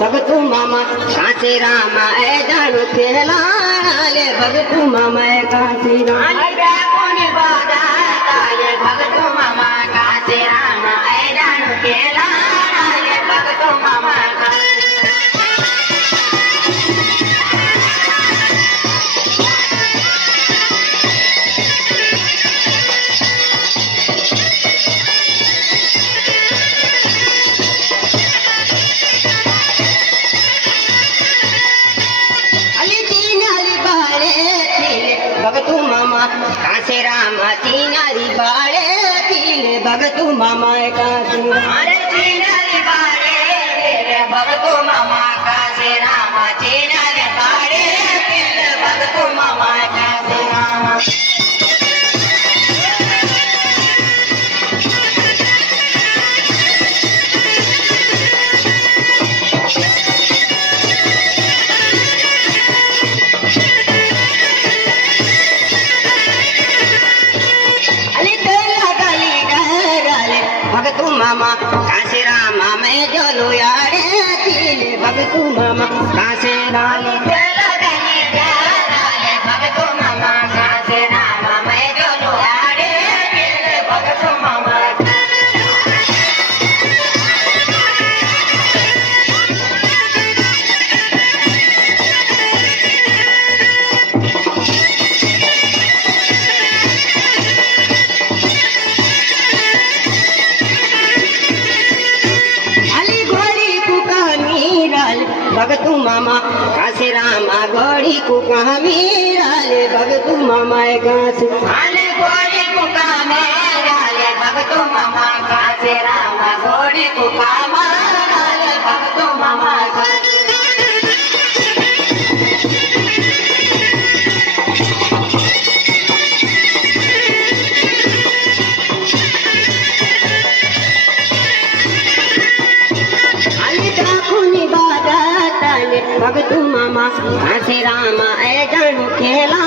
भगतू मामा कासे रामा ए जाणू खेला आले भगतू मामा ए कासे रामा भगतू मामा कासे रामा ए जाणू खेला आले भगतू मामा भगतू मामा कासे रामा तीनारी बाळे तिले भगतू मामा कासे तीनारी बाळे भगतू मामा कासे रामा तीनारी बाळे तिले भगतू मामा कासे रामा भगतू मामा कासे रामा मैं जलो यारे तिले भगतू मामा कासे रामा भगतू मामा कासे रामा मैं जलो यारे तिले भगतू मामा भगतू मामा कासे रामा घोड़ी कुका मीराले भगतू मामा कासे आले घोड़ी कुका मीराले भगतू मामा कासे रामा घोड़ी कुका मीराले भगतू मामा कासे भगतू मामा कासे रामा ए जाणू खेला